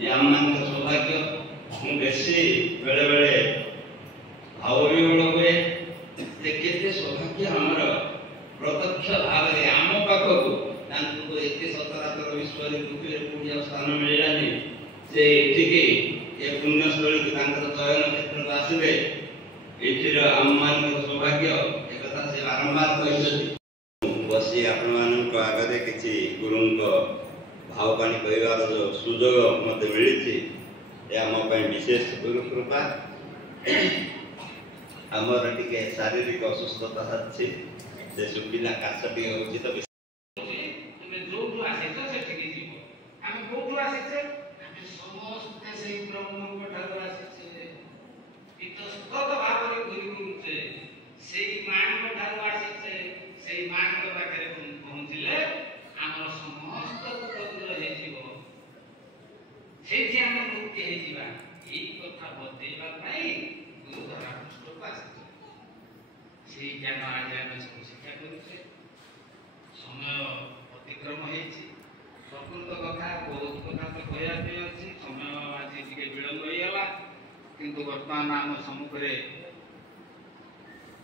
ये आम सौभाग्य मु बेसी बेले बेले भाव विहल हुए केते सौभाग्य आमर प्रत्यक्ष भाव में आम पाखक एत सतरातर विश्व पृथ्वी पुण्य स्थान मिलानी से ये पुण्यस्थली चयन क्षेत्र को आसवे ये आम मान सौभाग्य एक से बारंबार कही बसी आपण आगे किसी गुरु भावबाणी कहवार जो सुजोग मत मिली मो विशेष गुरु कृपा आमर टे शारीरिक असुस्थता अच्छी से सुखिला काश टे हो तो ज्ञान आज आम सब शिक्षा करुचे समय अतिक्रम प्रकृत कथा बहुत कथा तो कहवाई अच्छी समय आज टे विलम्ब होगा किंतु वर्तमान आम सम्मुखें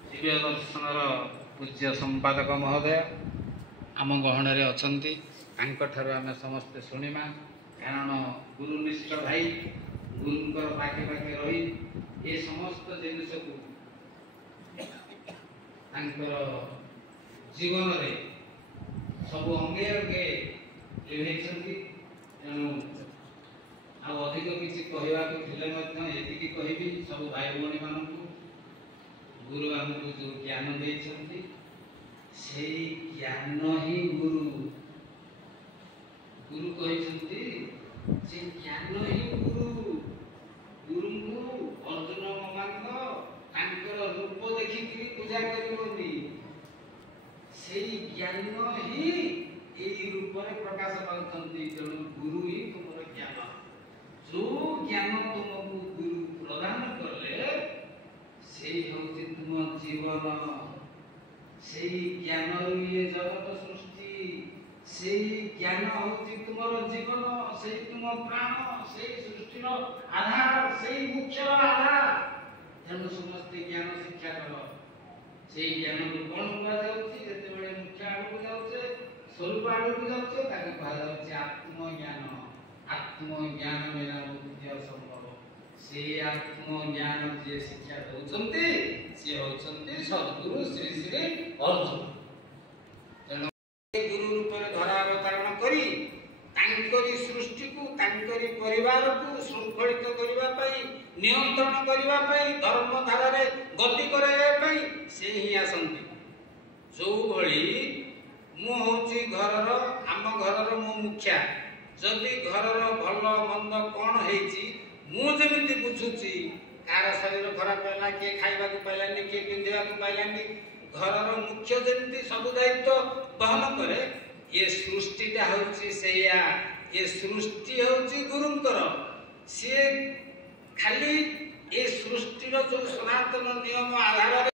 दिव्य दर्शन पूज्य संपादक महोदय आम गहण अच्छा आम समस्ते शुणा कारण गुरुनिष्ठ भाई गुरुंर पाखे पाखे रही ये समस्त जिनस को जीवन रे सब अंगे अंगे लिभे तेणु अधिक किसी कहवाक कहबी सब भाई भौणी मान गुरु आमको जो ज्ञान देते से ज्ञान ही गुरु गुरु कहते ज्ञान ही गुरु गुरु को अर्जुन ममांग रूप देखिक पूजा करनी से ज्ञान ही रूप में प्रकाश पाते तेणु गुरु ही तुम ज्ञान जो ज्ञान तुमको गुरु प्रदान कले से हूँ तुम जीवन से ज्ञान ये जगत सृष्टि से ज्ञान हूँ तुम जीवन से तुम प्राण से सृष्टि आधार से मुख्य आधार तेणु समस्ते ज्ञान शिक्षा कर से ज्ञान को कौन कहते मुख्य आड़ जाऊे स्वरूप आड़ जाऊे कहुचे आत्मज्ञान मेरा बुद्धि असंभव से आत्मज्ञान जी शिक्षा दौरान सी हूँ सद्गुरु श्री श्री अर्जुन तेणु गुरु रूप में धरावतरण करी सृष्टि को परिवार को श्रृंखलित करने नियंत्रण करने धर्मधारा गति करने से ही आसती जो भली मुझे घर आम घर मु मुखिया जदि घर भल मंद कौन होमती बुझुची कार शरीर खराब है किए खावा पाइलानी किए पिंधा पाइलानी घर मुख्य जमी सब दायित्व बहन करे ये सृष्टिटा हूँ से ये सृष्टि हूँ गुरुंकर सी खाली ये सृष्टिर जो सनातन नियम आधार